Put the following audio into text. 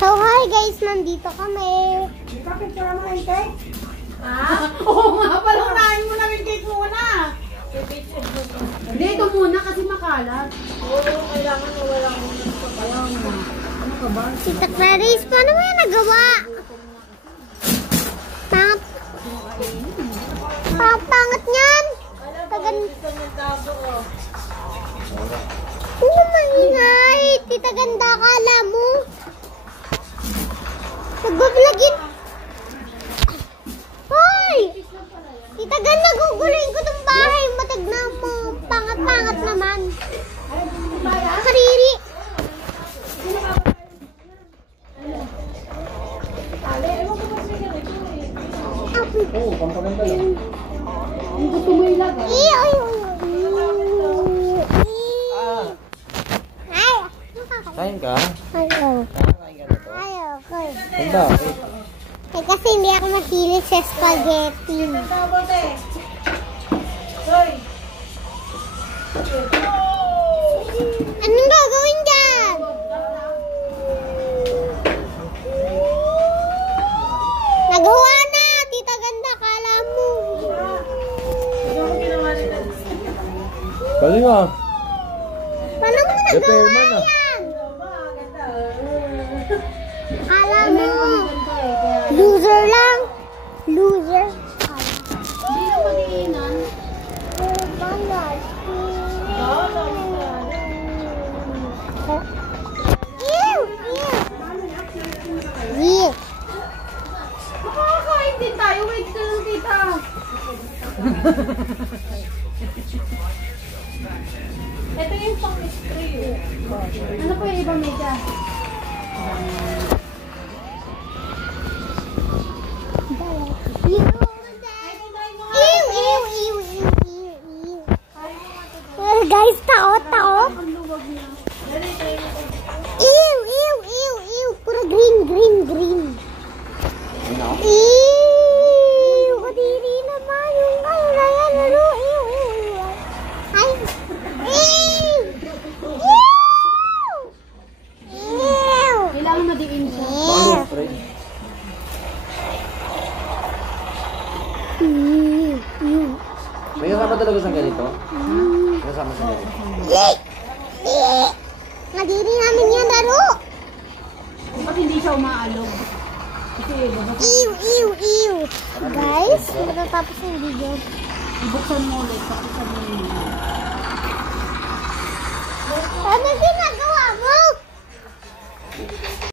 So, hi guys, nandito kami. Bakit ka naman yung cake? Ha? Oo nga pala, unahin mo namin cake muna. Hindi, ito muna kasi makalat. Oo, kailangan na wala mo na sa kayang. Ano ka ba? Tita Clarice, paano mo yan nagawa? Pangat niyan. Tagan... Ano maingay? Tita Ganda, akala mo? Nagbablogin. Hoy! Tita Ganda, guguluhin ko tong bahay. Matag na mo. Pangat-pangat naman. Kariri. Oo, pampaganda lang. Gusto mo ilagay? Kain ka? Ayaw. Kain ka na to? Ayaw. Ganda, okay. Eh, kasi hindi ako mahilig sa spaghetti. Anong gagawin dyan? Nagawa na! Tita Ganda, kala mo. Galing ah. Paano mo nagawa Repairman ah. yan? Kala mo. Loser lang. Loser. Hindi na mag-iinan. Ew! Ew! Makakakain din tayo. Wait ka lang, tita. Ito yung pang-spray. Ano po yung ibang media? Guys, taot. Puro green. Kadiri naman yung kaya lalo. Ay. Kailangan madiin siya. Paano, Fred? May kasama talaga sa ganito? May kasama sa ganito? Kadiri namin yan laro. Ba't hindi siya umaalog? Kasi babas. Ew. Guys, matatapos yung video. Ibuksan mo ulit. Pakisan mo yun. Ano ginagawa mo?